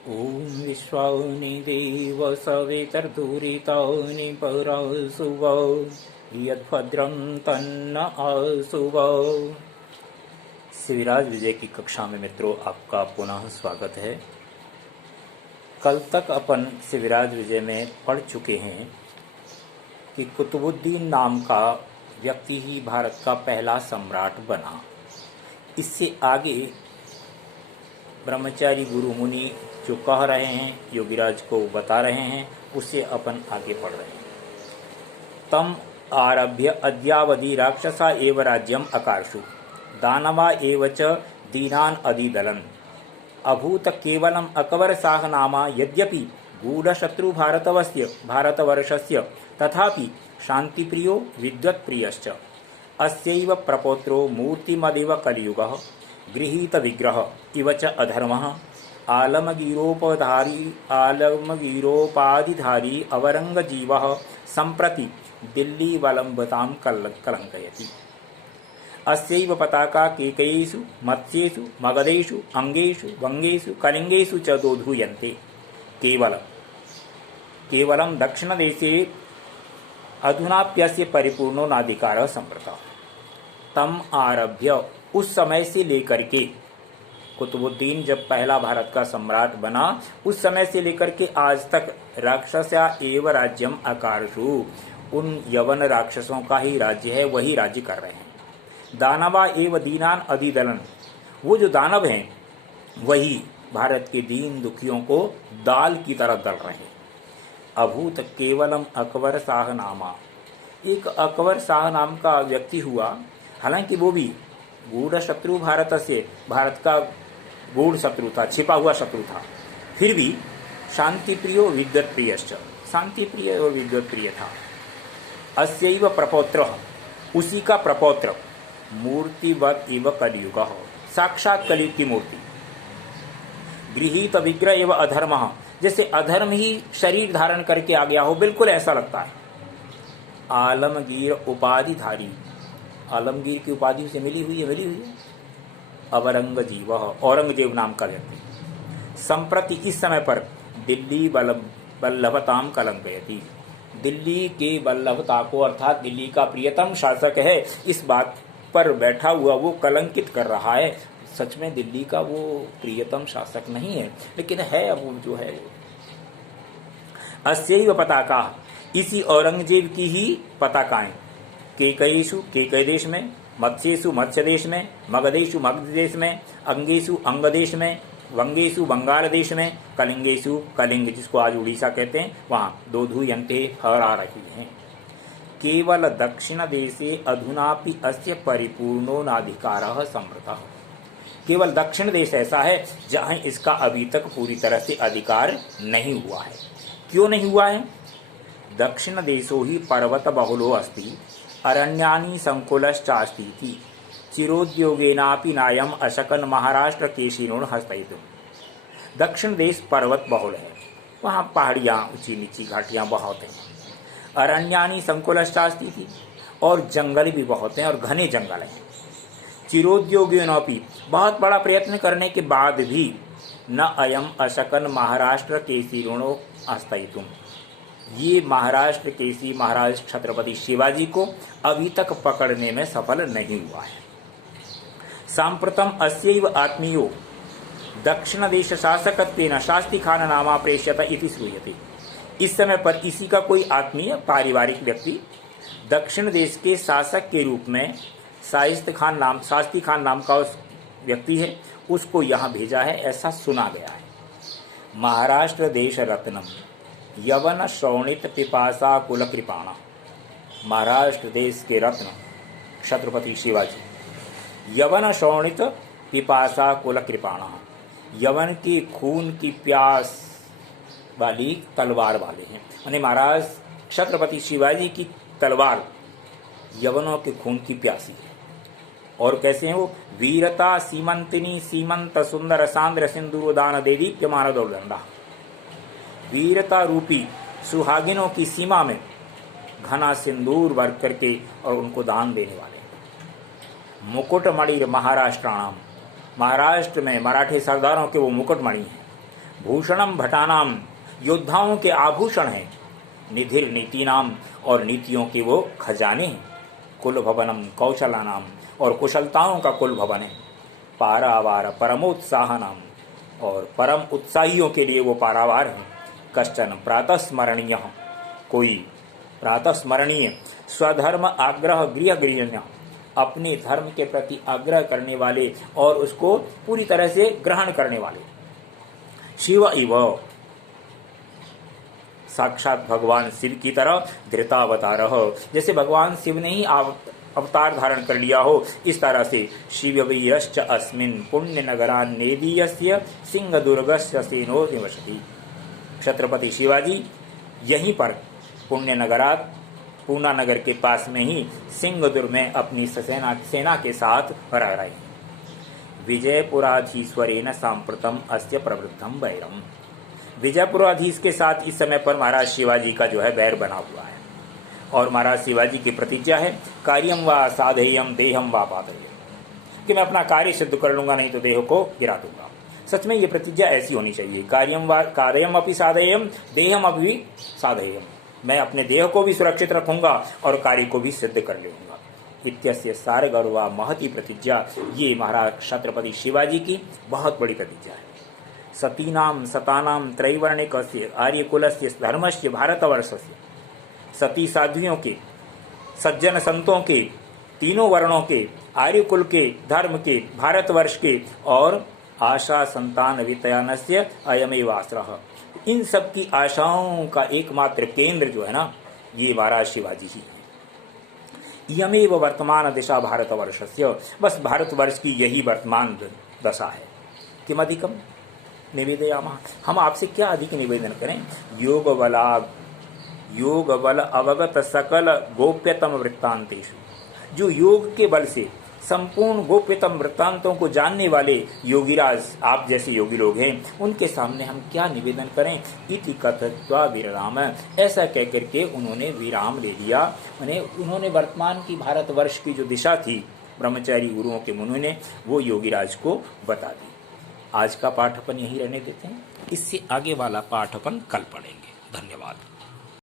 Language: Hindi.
ॐ विश्वानि देव सवितर्दुरितानि परासुव यद्भद्रं तन्न आसुव। शिविराज विजय की कक्षा में मित्रों आपका पुनः स्वागत है। कल तक अपन शिविराज विजय में पढ़ चुके हैं कि कुतुबुद्दीन नाम का व्यक्ति ही भारत का पहला सम्राट बना। इससे आगे ब्रह्मचारी गुरु मुनि जो कह रहे हैं, योगीराज को बता रहे हैं, उससे अपन आगे पढ़ रहे हैं। तम आरभ्य अद्यावधि राक्षसा एव राज्यम अकार्षु दानवा एव च दीनान अधिदलन अभूत केवलम अकबर शाह नामा यद्यपि गूढ़शत्रु भारतवर्षस्य तथापि शांतिप्रियो विद्वत्प्रियश्च अस्यैव प्रपौत्रो मूर्तिमदिव कलियुगः गृहीत विग्रह इव च अधर्मः आलमगीरोपाधिधारी अवरंगजीवः सम्प्रति दिल्ली वलम्बतां कलंकयति। अस्यैव पताका केकयेषु मत्स्येषु मगधेषु अंगेषु वंगेषु कलिंगेषु च दोधूयन्ते। केवलं दक्षिणदेशे अधुनाप्यस्य परिपूर्णो नाधिकारः सम्प्रतः। तम आरभ्य, उस समय से लेकर के, कुतुबुद्दीन जब पहला भारत का सम्राट बना उस समय से लेकर के आज तक राक्षसा एव राज्यम अकार्षु, उन यवन राक्षसों का ही राज्य है, वही राज्य कर रहे हैं। दानवा एव दीनान अधिदलन, वो जो दानव हैं वही भारत के दीन दुखियों को दाल की तरह दल रहे हैं। अभूत केवलम अकबर शाह नामा, एक अकबर शाह नाम का व्यक्ति हुआ, हालांकि वो भी गूढ़ शत्रु भारत का गूढ़ शत्रु था, छिपा हुआ शत्रु था, फिर भी शांति प्रियो विद्वत प्रियश्च, शांति प्रिय और विद्वत प्रिय था। अस्यैव प्रपौत्र, उसी का प्रपौत्र, मूर्तिवत इव कलियुग, साक्षात कलियुग की मूर्ति। गृहीत विग्रह एवं अधर्म, जैसे अधर्म ही शरीर धारण करके आ गया हो, बिल्कुल ऐसा लगता है। आलमगीर उपाधिधारी, आलमगीर की उपाधि से मिली हुई है। अवरंगजीव, औरंगजेब नाम का व्यक्ति। संप्रति, इस समय पर दिल्ली वल्लभताम कलंकयति, दिल्ली के वल्लभता को अर्थात दिल्ली का प्रियतम शासक है, इस बात पर बैठा हुआ वो कलंकित कर रहा है। सच में दिल्ली का वो प्रियतम शासक नहीं है, लेकिन है अब वो जो है। अस्यैव पताका, इसी औरंगजेब की ही पताकाएं। केकयेषु, केकय देश में, मत्स्येषु, मत्स्य देश में, मगधेषु, मगध देश में, अंगेषु, अंग देश में, वंगेषु, बंगाल देश में, कलिंगेषु, कलिंग जिसको आज उड़ीसा कहते हैं, वहां दोधूयन्ते, फहरा रही हैं। केवल दक्षिण देशे अधुनापि अस्य परिपूर्णो नाधिकारः सम्प्रतः, केवल दक्षिण देश ऐसा है जहां इसका अभी तक पूरी तरह से अधिकार नहीं हुआ है। क्यों नहीं हुआ है? दक्षिण देशो ही पर्वत बहुलो अस्ति अरण्यानि संकुलश्चास्तीति चिरोद्योगेनापि नायम अशकन महाराष्ट्र केशिनोण हस्तयितुम। दक्षिण देश पर्वत बहुल है, वहाँ पहाड़ियाँ, ऊंची नीची घाटियाँ बहुत हैं। अरण्यानि संकुलश्चास्तीति, और जंगल भी बहुत हैं और घने जंगल हैं। चिरोद्योगेनापि, बहुत बड़ा प्रयत्न करने के बाद भी न अयम अशकन महाराष्ट्र केशिनोण हस्तयितुम, ये महाराष्ट्र केसी महाराज छत्रपति शिवाजी को अभी तक पकड़ने में सफल नहीं हुआ है। सांप्रतम अस्यैव आत्मीयो दक्षिण देश शासकत्वेन शास्ति खान नामा प्रेष्यत इति श्रूयते। इस समय पर इसी का कोई आत्मीय पारिवारिक व्यक्ति दक्षिण देश के शासक के रूप में शास्ति खान नाम का उस व्यक्ति है, उसको यहाँ भेजा है, ऐसा सुना गया है। महाराष्ट्र देश रत्नम यवन श्रवणित पिपासा कुल कृपाणा, महाराष्ट्र देश के रत्न छत्रपति शिवाजी यवन श्रवणित पिपासा कुल कृपाणा, यवन की खून की प्यास वाली तलवार वाले हैं। यानी महाराज छत्रपति शिवाजी की तलवार यवनों के खून की प्यासी है। और कैसे हैं वो? वीरता सीमंतिनी सीमंत सुंदर सांद्र सिंदूर दान दे दीप्यमान दौलंडा, वीरता रूपी सुहागिनों की सीमा में घना सिंदूर भर करके और उनको दान देने वाले। मुकुटमणि महाराष्ट्राणाम, महाराष्ट्र में मराठी सरदारों के वो मुकुटमणि हैं। भूषणम भटानाम, योद्धाओं के आभूषण हैं। निधिर नीति नाम, और नीतियों के वो खजाने हैं। कुल भवनम कौशलानाम, और कुशलताओं का कुल भवन है। पारावार परमोत्साह नाम, और परम उत्साहियों के लिए वो पारावार है। कश्चन प्रातस्मरणीय, कोई प्रातस्मरणीय, स्वधर्म आग्रह गृह गृहण्य, अपने धर्म के प्रति आग्रह करने वाले और उसको पूरी तरह से ग्रहण करने वाले। शिव इव, साक्षात भगवान शिव की तरह धृतावतार, जैसे भगवान शिव ने ही अवतार धारण कर लिया हो, इस तरह से शिवयश्च अस्मिन् पुण्य नगरान नेदीयस्य सिंह दुर्गस्य सेनो निवसति। छत्रपति शिवाजी यहीं पर पुण्य नगरात, पूना नगर के पास में ही सिंहदुर्ग में अपनी सेना के साथ रह रहे हैं। विजयपुराधीश्वरेण सांप्रतम अस्य प्रवृद्धम वैरम, विजयपुराधीश के साथ इस समय पर महाराज शिवाजी का जो है वैर बना हुआ है। और महाराज शिवाजी की प्रतिज्ञा है, कार्यम व साधेयम देहम व पातयेम, कि मैं अपना कार्य सिद्ध कर लूंगा, नहीं तो देह को गिरा दूंगा। सच में ये प्रतिज्ञा ऐसी होनी चाहिए, कार्यम व कार्यम अपि साधेयम देहम अपि साधेयम, मैं अपने देह को भी सुरक्षित रखूंगा और कार्य को भी सिद्ध कर लूंगा। इत्यस्य सार गौरवा महती प्रतिज्ञा, ये महाराज छत्रपति शिवाजी की बहुत बड़ी प्रतिज्ञा है। सतीनाम सतानाम त्रैवर्णिकस्य आर्यकुलस्य धर्मस्य भारतवर्षस्य, सती साध्वियों के, सज्जन संतों के, तीनों वर्णों के, आर्यकुल के, धर्म के, भारतवर्ष के, और आशा संतान वितयानस्य अयमेव आश्रह, इन सब की आशाओं का एकमात्र केंद्र जो है ना, ये महाराज शिवाजी ही है। यमेव वर्तमान दिशा भारतवर्षस्य, बस भारतवर्ष की यही वर्तमान दशा है। किम अधिकम निवेदयामः, हम आपसे क्या अधिक निवेदन करें। योग बल अवगत सकल गोप्यतम वृत्तांतेषु, जो योग के बल से संपूर्ण गोप्यतम वृत्तांतों को जानने वाले योगीराज, आप जैसे योगी लोग हैं, उनके सामने हम क्या निवेदन करें। इति कथय्वा विराम, ऐसा कहकर के उन्होंने विराम ले लिया। उन्होंने वर्तमान की भारतवर्ष की जो दिशा थी ब्रह्मचारी गुरुओं के मुनि ने, वो योगीराज को बता दी। आज का पाठ अपन यहीं रहने देते हैं, इससे आगे वाला पाठ अपन कल पढ़ेंगे। धन्यवाद।